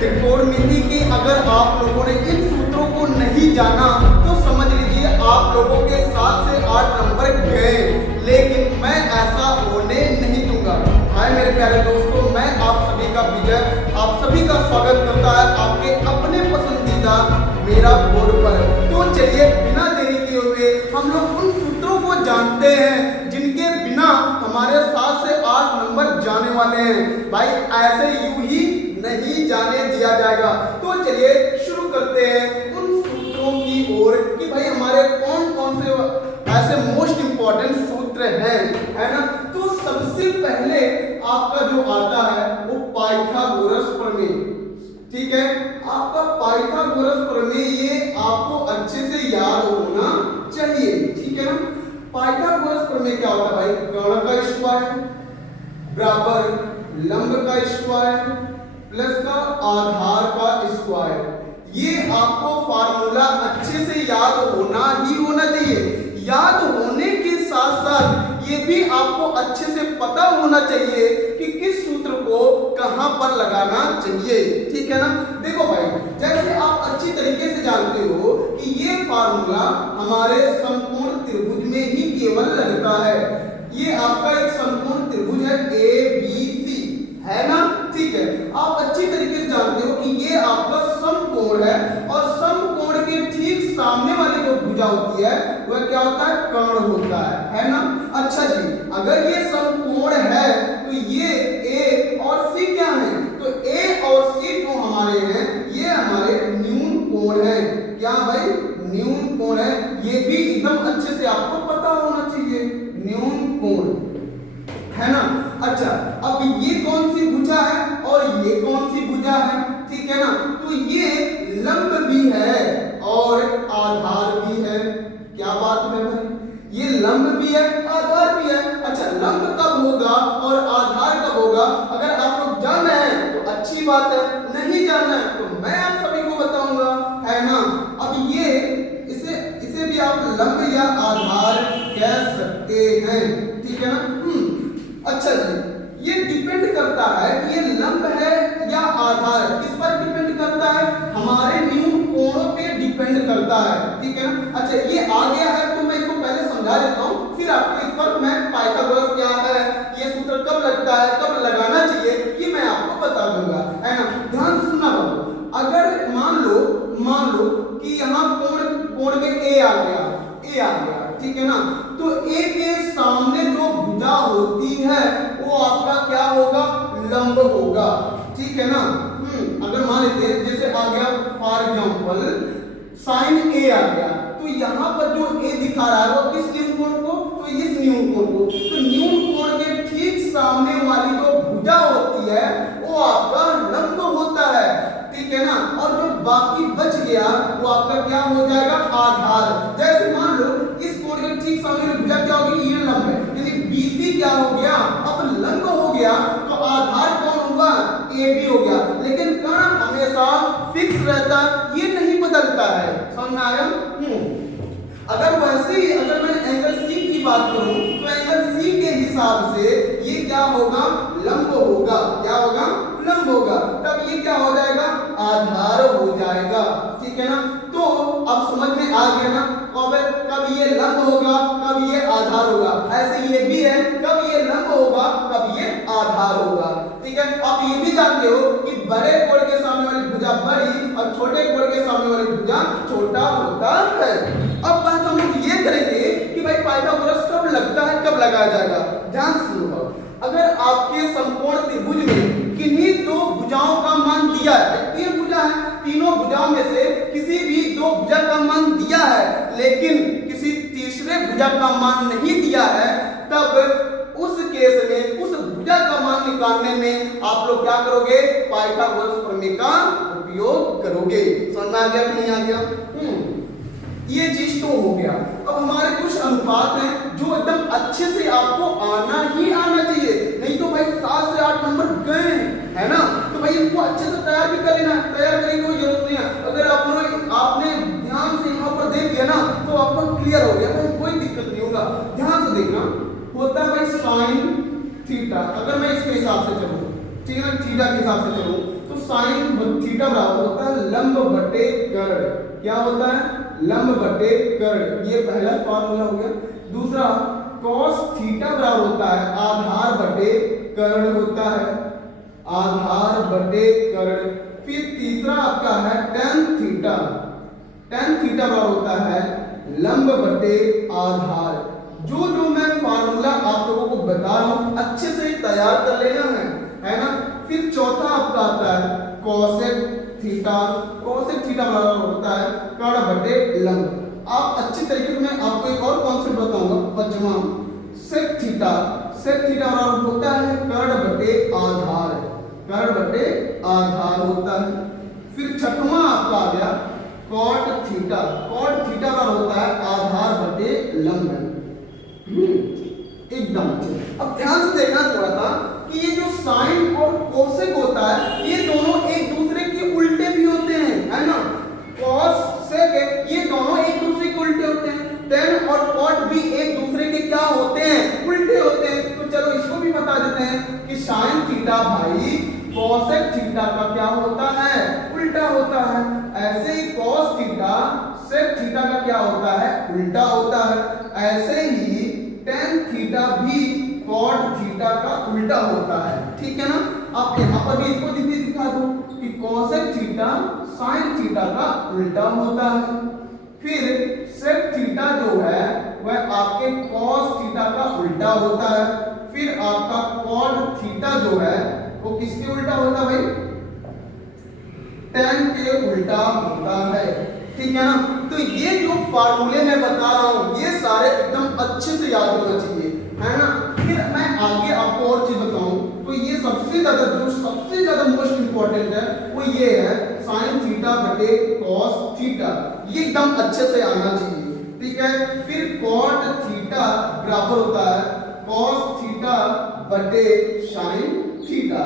Report मिली कि अगर आप लोगों ने इन सूत्रों को नहीं जाना तो समझ लीजिए आप लोगों के 7 से 8 नंबर गए, लेकिन मैं ऐसा होने नहीं दूंगा। हाय मेरे प्यारे दोस्तों, मैं आप सभी का विजय, आप सभी का स्वागत करता है आपके अपने पसंदीदा मेरा बोर्ड पर। तो चलिए बिना देरी किए हुए हम लोग उन सूत्रों को जानते हैं जिनके बिना हमारे 7 से 8 नंबर जाने वाले हैं। भाई ऐसे यूं ही नहीं जाने दिया जाएगा। तो चलिए शुरू करते हैं उन सूत्रों की ओर कि भाई हमारे कौन कौन से ऐसे मोस्ट इंपॉर्टेंट सूत्र हैं, है ना। तो सबसे पहले आपका जो आता है वो पाइथागोरस प्रमेय, ठीक है। आपका पाइथागोरस प्रमेय ये आपको अच्छे से याद होना चाहिए, ठीक है ना। पाइथागोरस प्रमेय क्या होता है भाई? कर्ण का स्क्वायर बराबर लंब का स्क्वायर प्लस का आधार का स्क्वायर। ये आपको फार्मूला अच्छे से याद होना ही होना चाहिए। याद होने के साथ साथ ये भी आपको अच्छे से पता होना चाहिए कि किस सूत्र को कहां पर लगाना चाहिए, ठीक है ना। देखो भाई, जैसे आप अच्छी तरीके से जानते हो कि ये फार्मूला हमारे समकोण त्रिभुज में ही केवल लगता है। ये आपका एक समकोण त्रिभुज है ABC, है ना, ठीक है। आप अच्छी तरीके से जानते हो कि ये आपका समकोण है और समकोण के ठीक सामने वाली जो भुजा होती है वह क्या होता है? कर्ण होता है ना। अच्छा जी, अगर ये समकोण है तो ये A और C क्या है? तो A और C जो हमारे हैं ये हमारे न्यून कोण है। क्या भाई? न्यून कोण है। ये भी एकदम अच्छे से आपको पता होना चाहिए, न्यून कोण, है ना। अच्छा, अब ये कौन सी भुजा है और ये कौन सी भुजा है, ठीक है ना। तो ये लंब भी है और आधार भी है। क्या बात है भाई? ये लंब भी है आधार भी है। अच्छा, लंब कब होगा और आधार कब होगा? अगर आप लोग जान रहे हैं तो अच्छी बात है, नहीं जानना है तो मैं आप सभी को बताऊंगा, है ना। अब ये इसे भी आप लंब या आधार कह सकते हैं, ठीक है ना। अच्छा जी, ये डिपेंड करता है कि ये लंब है या आधार, किस पर डिपेंड करता है? हमारे न्यून कोणों पे डिपेंड करता है, ठीक है ना। अच्छा, ये आ गया है तो मैं इसको पहले समझा देता हूँ, फिर आपको इस पर मैं पाइथागोरस क्या है, ये सूत्र कब लगता है, कब लगाना चाहिए, ये मैं आपको बता दूंगा, है ना। ध्यान से सुनना बाबू। अगर मान लो कि यहाँ कोण में A आ गया, ठीक है ना। तो A के सामने जो भुजा होती है वो आपका क्या होगा? लंब होगा, ठीक है ना। अगर मान लेते हैं जैसे आ गया फॉर एग्जांपल sin A आ गया, तो यहाँ पर जो A दिखा रहा है वो किस न्यून कोण को? तो इस न्यून कोण को। तो न्यून कोण के ठीक सामने वाली जो भुजा होती है वो आपका लंब होता है, ठीक है ना। और जो बाकी बच गया वो आपका क्या हो जाएगा? आधार। जैसे मान लो इस कोण के ठीक सामने भुजा क्या होगी? ये लंब है, यानी BC क्या हो गया? अब लंब हो गया तो आधार कौन होगा? AB हो गया। लेकिन कर्ण हमेशा फिक्स रहता है, ये नहीं बदलता है। समझ में आया? अगर वैसे ही अगर मैं एंगल C की बात करूं तो एंगल C के हिसाब से ये क्या होगा? लंब होगा। क्या होगा? लंब होगा। तब ये क्या हो जाएगा? आधार हो जाएगा, ठीक है ना। तो अब समझ में आ गया ना कब ये लंब होगा, कब ये आधार होगा। ऐसे ये भी है, कब ये लंब होगा, कब ये आधार होगा, ठीक है। आप ये भी जानते हो कि बड़े कोण के सामने वाली भुजा बड़ी और छोटे कोण के सामने वाली भुजा छोटा होता है। अब बात हम लोग ये करेंगे कि भाई पाइथागोरस कब लगता है, कब लगाया जाएगा। ध्यान से सुनो। अगर आपके समकोण त्रिभुज में किन्हीं दो भुजाओं का मान दिया है, 3 भुजा है, तीनों भुजाओं में से किसी भी 2 भुजा का मान दिया है लेकिन किसी तीसरे भुजा का मान नहीं दिया है, तब उस केस में उस भुजा का मान निकालने में आप लोग क्या करोगे? पाइथागोरस प्रमेय का उपयोग करोगे। समझ में आ गया कि नहीं आ गया? ये चीज तो हो गया। अब हमारे कुछ अनुपात हैं जो एकदम अच्छे से आपको आना ही आना चाहिए, नहीं तो भाई 7 से 8 नंबर गए, है ना। तो भाई इनको अच्छे से तैयार भी कर लेना, तैयार करने की कोई जरूरत नहीं है। अगर आपने ध्यान से यहाँ पर देख लिया ना तो आपको क्लियर हो गया, भाई कोई दिक्कत नहीं होगा। ध्यान से देखना, होता है भाई साइन थीटा। अगर मैं इसके हिसाब से चलूँ, ठीक है ना, थीटा के हिसाब से चलूँ तो साइन थीटा बराबर होता है लंब बटे कर्ण। क्या होता है? लंब बटे कर्ण। ये पहला फार्मूला हो गया। दूसरा cos थीटा बराबर होता है आधार बटे कर्ण होता है, आधार बटे कर्ण। फिर तीसरा आपका है tan थीटा, tan थीटा बराबर होता है लंब बटे आधार। जो जो मैं फार्मूला आप लोगों को बता रहा हूं अच्छे से तैयार कर लेना है ना। फिर चौथा आपका आता है cosec थीटा, cosec थीटा बराबर होता है कर्ण बटे लंब। आप अच्छी तरीके से मैं आपको एक और कॉन्सेप्ट बताऊंगा पंचमा, sec थीटा, sec थीटा बराबर होता है कर्ण बटे आधार, कर्ण बटे आधार होता है। फिर छठवां आपका आ गया cot थीटा, cot थीटा बराबर होता है आधार बटे लंब। एकदम अच्छे। अब ध्यान से देखना थोड़ा सा कि ये जो साइन और कोसेक होता है ये दोनों एक दूसरे के उल्टे भी होते हैं, है ना। cos sec ये दोनों एक दूसरे के उल्टे होते हैं। tan और cot भी एक दूसरे के क्या होते हैं? उल्टे होते हैं। तो चलो इसको भी बता देते हैं कि sin थीटा भाई cosec थीटा का क्या होता है? उल्टा होता है। ऐसे ही cos थीटा sec थीटा का क्या होता है? उल्टा होता है। ऐसे ही tan थीटा भी cot थीटा का उल्टा होता है। ठीक है ना। आप यहाँ पर भी इसको दिखा दो कि cosec थीटा sin थीटा का उल्टा होता है। फिर sec थीटा जो है वह आपके cos थीटा का उल्टा होता है। फिर आपका cot थीटा जो है वो किसके उल्टा होता है भाई? tan के उल्टा होता है। ठीक है ना। तो ये जो फार्मूले मैं बता रहा हूं ये सारे एकदम अच्छे से याद होना चाहिए, है ना। फिर मैं आगे आपको और चीज बताऊं तो ये सबसे ज्यादा मोस्ट इंपॉर्टेंट है वो ये है sin थीटा बटे cos थीटा। ये एकदम अच्छे से आना चाहिए। ठीक है। फिर cot थीटा बराबर होता है cos थीटा बटे sin थीटा।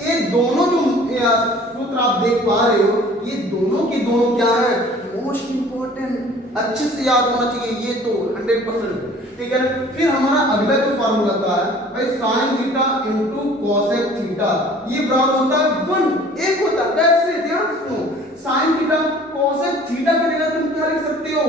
ये दोनों जो सूत्र आप देख पा रहे हो ये दोनों के दोनों क्या है? मोस्ट इंपॉर्टेंट, अच्छे से याद होना चाहिए ये तो 100%। ठीक है। फिर हमारा अगला जो फार्मूला था भाई sin theta into cosec theta, ये बराबर होता है 1, एक होता है। कैसे? ध्यान सुनो, sin थीटा cosec थीटा की जगह तुम क्या लिख सकते हो?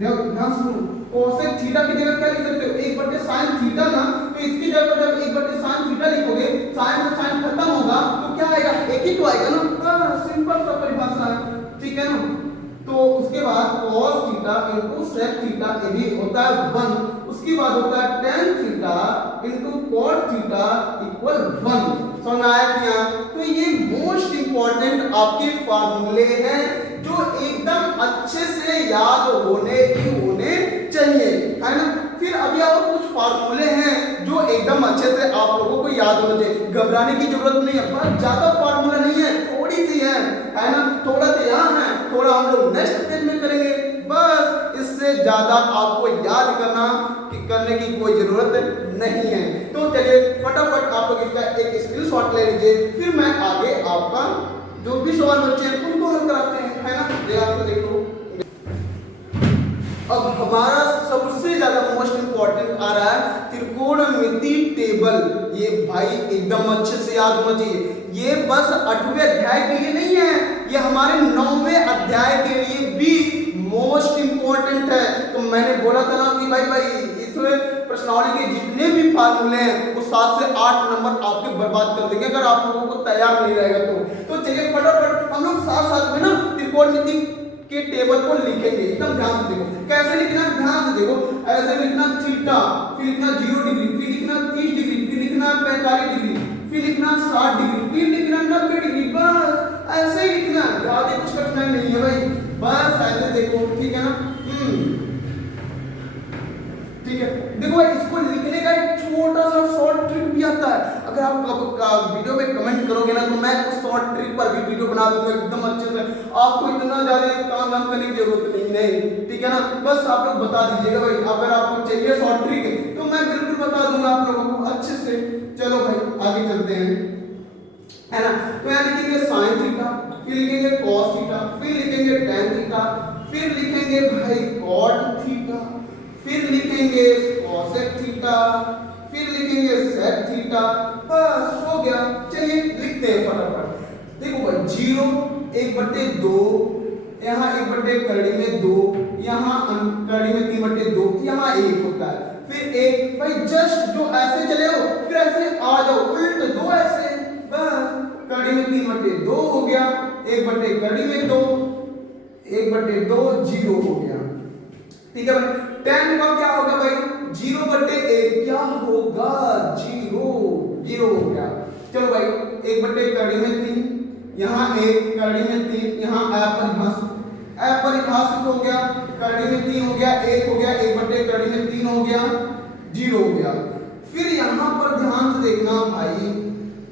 ध्यान सुनो, cosec थीटा की जगह क्या लिख सकते हो? 1 बटे sin थीटा ना, तो इसकी जगह पर जब 1 बटे sin थीटा लिखोगे sin से sin खत्म होगा तो क्या आएगा? एक ही तो आएगा ना। सिंपल सा परिभाषा है। ठीक है ना। तो उसके बाद cos theta into sec theta ये भी होता है 1। उसके बाद होता है tan theta into cot theta equal 1। समझ आया क्या? तो ये मोस्ट इंपॉर्टेंट आपके फार्मूले हैं जो एकदम अच्छे से याद होने चाहिए, है ना। फिर अभी और कुछ फार्मूले हैं जो एकदम अच्छे से आप लोगों को याद होने चाहिए। घबराने की जरूरत नहीं है, बहुत ज्यादा फार्मूला नहीं है, थोड़ी सी है ना। थोड़ा सा यहाँ है, थोड़ा हम लोग नेक्स्ट पेज में करेंगे। बस इससे ज्यादा आपको याद करने की कोई जरूरत नहीं है। तो चलिए फटाफट आप लोग इसका एक स्क्रीनशॉट ले लीजिए, फिर मैं आगे आपका जो भी सवाल बच्चे हैं उनको हल कराते हैं, है ना। देखो अब हमारा सबसे ज्यादा मोस्ट इंपॉर्टेंट आ रहा है त्रिकोणमिति टेबल। ये भाई एकदम अच्छे से याद होना चाहिए। ये बस 8वें अध्याय के लिए नहीं है, ये हमारे 9वें अध्याय के लिए भी मोस्ट इंपॉर्टेंट है। तो मैंने बोला था ना कि भाई इसमें प्रश्नावली के जितने भी फार्मूले हैं वो 7 से 8 नंबर आपके बर्बाद कर देंगे अगर आप लोगों को तैयार नहीं रहेगा तो चलिए फटाफट हम लोग साथ साथ में ना त्रिकोणमिति के टेबल को लिखेंगे। एकदम ध्यान से देखो कैसे लिखना है, ध्यान से देखो। ऐसे लिखना थीटा, फिर लिखना 0 डिग्री, फिर लिखना 30 डिग्री, फिर लिखना 45 डिग्री, फिर लिखना 60 डिग्री, फिर लिखना 90 डिग्री। बस ऐसे ही लिखना, ज्यादा कुछ कठिनाई नहीं है भाई, बस ऐसे देखो। ठीक है ना। ठीक है। देखो इसको लिखने का एक छोटा सा शॉर्ट ट्रिक भी आता है। अगर आप वीडियो में कमेंट करोगे ना तो मैं उस शॉर्ट ट्रिक पर भी वीडियो बना दूंगा एकदम अच्छे से। आपको इतना ज्यादा काम धाम करने की जरूरत नहीं। ठीक है ना। बस आप लोग बता दीजिएगा भाई, अगर आपको चाहिए शॉर्ट ट्रिक तो मैं बिल्कुल बता दूंगा आप लोगों को अच्छे से। चलो भाई आगे चलते हैं, है ना। तो यहाँ लिखेंगे sin थीटा, फिर लिखेंगे cos थीटा, फिर लिखेंगे tan थीटा, फिर लिखेंगे भाई cot थीटा, फिर लिखेंगे cosec थीटा, फिर लिखेंगे sec थीटा। बस हो गया। चलिए लिखते हैं फटाफट। देखो देखो 0 1/2, यहाँ 1/2 में 2, यहाँ कड़ी में 3/2, यहाँ 1 होता है, फिर 1 भाई जस्ट जो ऐसे चले हो फिर ऐसे आ जाओ उल्ट 2 ऐसे, बस कड़ी में 3/2 हो गया, 1/कड़ी में 2, 1/2 0 हो गया। ठीक है भाई, 10 का क्या होगा भाई 0/1 क्या होगा 0 0 हो गया। चलो भाई 1/कड़ी में 3, यहाँ 1 कड़ी में 3, यहाँ अपरिभाषित हो गया, कड़ी में 3 हो गया, 1 हो गया, 1/कड़ी में 3 हो गया, 0 हो गया। फिर यहाँ पर ध्यान से देखना भाई,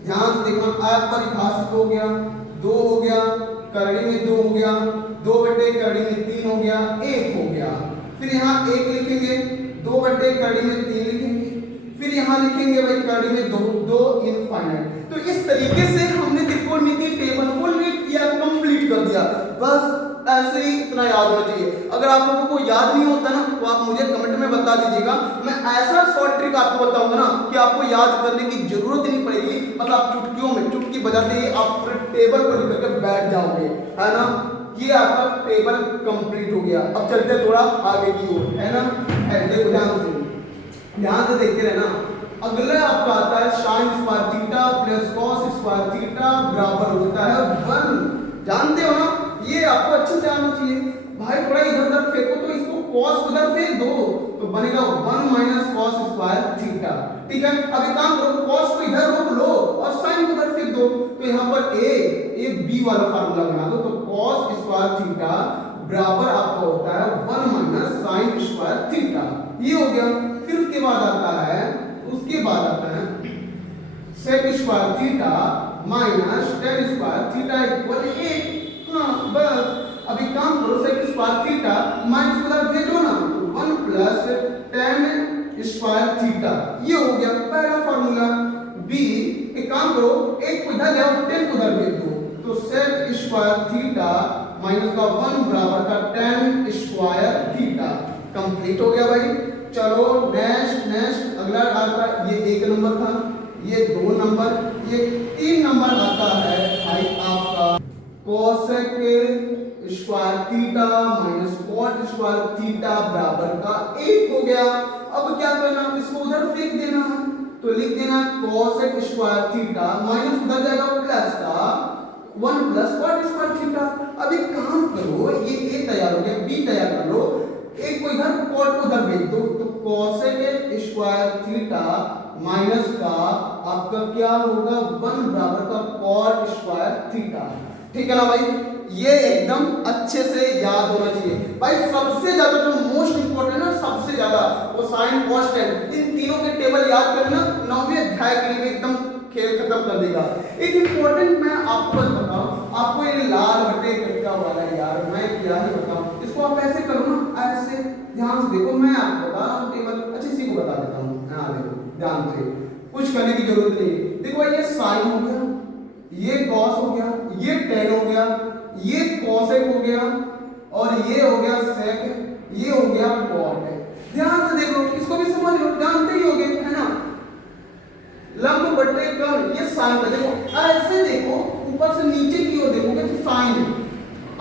ध्यान से देखना, अपरिभाषित हो गया, 2 हो गया, कड़ी में 2 हो गया, 2/कड़ी में 3 हो गया, 1 हो गया। फिर यहाँ 1 लिखेंगे, 2/कड़ी में 3 लिखेंगे, फिर यहाँ लिखेंगे भाई कड़ी में 2 इनफाइनाइट। तो इस तरीके से हमने त्रिकोणमितीय टेबल को रीड किया, कंप्लीट कर दिया। बस ऐसे ही इतना याद होना चाहिए। अगर आप लोगों को याद नहीं होता ना तो आप मुझे कमेंट में बता दीजिएगा, मैं ऐसा शॉर्ट ट्रिक आपको बताऊंगा ना कि आपको याद करने की जरूरत ही नहीं पड़ेगी, बस आप चुटकियों में चुटकी बजाते ही आप पूरे टेबल को लिख करके बैठ जाओगे, है ना। ये आपका टेबल कंप्लीट हो गया। अब चलते थोड़ा आगे की ओर, है ना। देखो ध्यान से देखते रहना। अगला आपका आता है sin square theta plus cos square theta बराबर होता है 1। जानते हो ना, ये आपको अच्छे से आना चाहिए। भाई थोड़ा इधर उधर फेंको तो इसको cos उधर फेंक दो तो बनेगा 1 माइनस cos स्क्वायर थीटा। ठीक है, अब एक काम करो, cos को इधर रोक लो और sin को उधर फेंक दो, तो यहाँ पर a b वाला फार्मूला बना दो, तो cos स्क्वायर थीटा बराबर आपका होता है 1 माइनस sin स्क्वायर थीटा। ये हो गया। फिर उसके बाद आता है sec square theta minus tan square theta equal 1। हाँ बस अब एक काम करो, sec स्क्वायर थीटा माइनस उधर भेजो ना, 1 प्लस tan स्क्वायर थीटा। ये हो गया पहला फार्मूला। b एक काम करो, एक को इधर ले आओ, tan को उधर भेज दो, तो sec स्क्वायर थीटा माइनस का 1 बराबर का tan स्क्वायर थीटा। कंप्लीट हो गया भाई। चलो नेक्स्ट अगला आता, ये 1 नंबर था, ये 2 नंबर, ये 3 नंबर आता है भाई आपका cosec square theta minus cot square theta बराबर का 1 हो गया। अब क्या करना, इसको उधर फेंक देना, तो लिख देना cosec स्क्वायर थीटा माइनस उधर जाएगा प्लस का 1 प्लस cot स्क्वायर थीटा। अब एक काम करो, ये a तैयार हो गया, b तैयार कर लो, एक को इधर cot को उधर भेज दो, तो cosec स्क्वायर थीटा माइनस का आपका क्या होगा 1 बराबर का cot स्क्वायर थीटा। ठीक है ना भाई, ये एकदम अच्छे से याद होना चाहिए भाई। सबसे ज्यादा जो मोस्ट इंपोर्टेंट है, सबसे ज्यादा वो साइन cos tan, इन तीनों के टेबल याद करना 9वें अध्याय के लिए एकदम खेल खत्म कर देगा। एक इंपॉर्टेंट मैं आपको बताऊं, आपको ये लाल बटे कटका वाला यार मैं क्या ही बताऊं, इसको आप ऐसे करो ना, ऐसे ध्यान से देखो, मैं आपको बता रहा हूं टेबल, अच्छा इसी को बता देता हूं। हां देखो ध्यान से, कुछ करने की जरूरत नहीं। देखो ये साइन हो गया, ये cos हो गया, ये tan हो गया, ये cosec हो गया, और ये हो गया sec, ये हो गया cot। ध्यान से देखो, इसको भी समझ लो, जानते ही होगे, है ना। लंब बटे कर्ण, ये साइन का देखो, ऐसे देखो ऊपर से नीचे की ओर देखोगे तो साइन,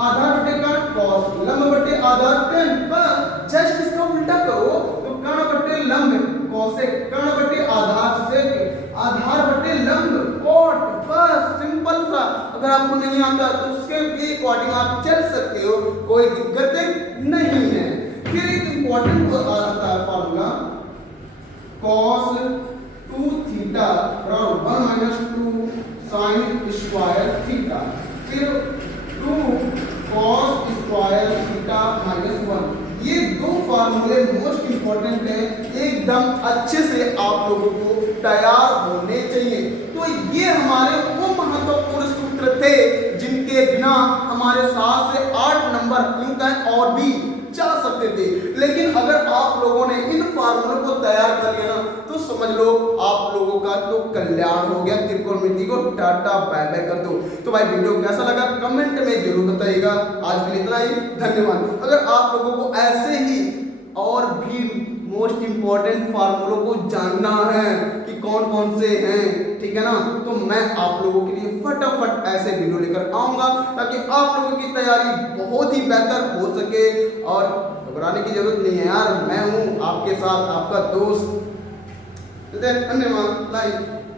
आधार बटे कर्ण cos, लंब बटे आधार tan, बस जस्ट इसका उल्टा करो तो कर्ण बटे लंब cosec, कर्ण बटे आधार sec, आधार बटे लंब cot। बस सिंपल सा। अगर आपको नहीं आता तो उसके अकॉर्डिंग आप चल सकते हो, कोई दिक्कत नहीं है। फिर एक इंपॉर्टेंट आता है फार्मूला cos 2 थीटा बराबर 1 माइनस 2 sin स्क्वायर थीटा, फिर 2 cos स्क्वायर थीटा माइनस 1। ये दो फार्मूले मोस्ट इंपॉर्टेंट है, एकदम अच्छे से आप लोगों को तैयार होने चाहिए। तो ये हमारे वो महत्वपूर्ण सूत्र थे जिनके बिना हमारे 7 से 8 नंबर यूं कहें और भी जा सकते थे। लेकिन अगर आप लोगों ने इन फार्मूलों को तैयार कर लिया ना तो समझ लो आप लोगों का तो कल्याण हो गया। त्रिकोणमिति को टाटा बाय बाय कर दो। तो भाई वीडियो कैसा लगा कमेंट में जरूर बताइएगा। आज के लिए इतना ही, धन्यवाद। अगर आप लोगों को ऐसे ही और भी मोस्ट इम्पोर्टेंट फार्मूलों को जानना है कि कौन कौन से हैं, ठीक है ना। तो मैं आप लोगों के लिए फटाफट ऐसे वीडियो लेकर आऊंगा ताकि आप लोगों की तैयारी बहुत ही बेहतर हो सके। और घबराने की जरूरत नहीं है यार, मैं हूँ आपके साथ, आपका दोस्त। धन्यवाद। लाइक।